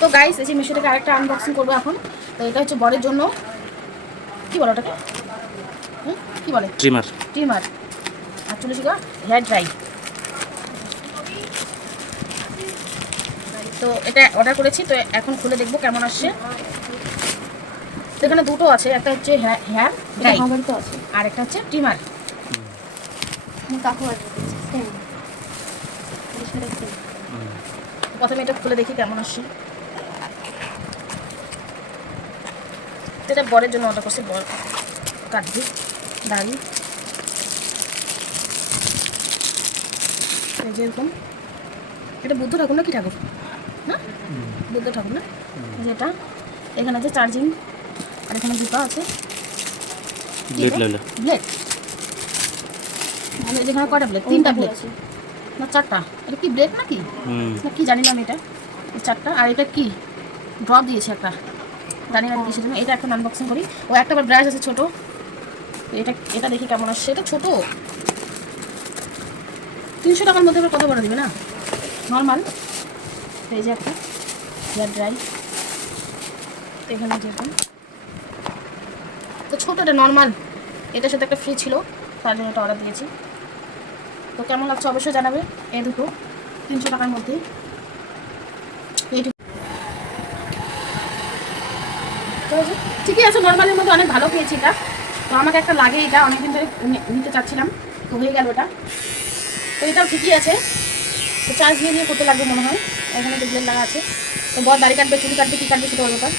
তো গাইস এই যে মিশো থেকে আরেকটা আনবক্সিং করবো এখন। তো এটা হচ্ছে বরের জন্য, কি বলো ওটাকে, কি বলে, ট্রিমার। ট্রিমার আর চুলে শিখা হেয়ার ড্রাই। তো এটা অর্ডার করেছি, তো এখন খুলে দেখবো কেমন আসছে। তো এখানে দুটো আছে, একটা হচ্ছে হেয়ার ড্রাই আর একটা হচ্ছে ট্রিমার। প্রথমে এটা খুলে দেখি কেমন আসছে। এটা বরের জন্য অর্ডার করছি, বর কাটবি দাড়ি এই যেরকম। এটা বুদ্ধ ঠাকুর না কি ঠাকুর, না বুদ্ধ ঠাকুর না, যেটা এখানে আছে চার্জিং আর এখানে জুতা আছে, ব্লেড মানে যেখানে কয়টা ব্লেড, তিনটা ব্লেড না চারটা, এটা কি ব্লেড নাকি না কি জানি না আমি, এটা চারটা। আর এটা কি ড্রপ দিয়েছে একটা, জানি না কিসের জন্য। এটা এখন আনবক্সিং করি। ও একটা আবার ব্রাশ আছে ছোটো, এটা এটা দেখি কেমন আসছে। এটা ছোটো, 300 টাকার মধ্যে আবার কত বড় দিবে না, নর্মাল। এই যে একটা হেয়ার ড্রাই, তো এখানে যেরকম তো ছোটো, এটা নর্মাল। এটার সাথে একটা ফ্রি ছিল, তার জন্য এটা অর্ডার দিয়েছি। তো কেমন লাগছে অবশ্যই জানাবে। এই দুটো 300 টাকার মধ্যে। এইটুকু তো ঠিকই আছে, নর্মালের মধ্যে অনেক ভালো পেয়েছি এটা। তো আমাকে একটা লাগে, এটা অনেকদিন ধরে নিতে চাচ্ছিলাম, তো হয়ে গেল এটা। তো এটাও ঠিকই আছে, তো চার্জ দিয়ে করতে লাগবে মনে হয়। এখানে ডিসপ্লে লাগা আছে। তো বর দাড়ি কাটবে, চুল কাটবে, কী কাটবে সেটা ওর ব্যাপার।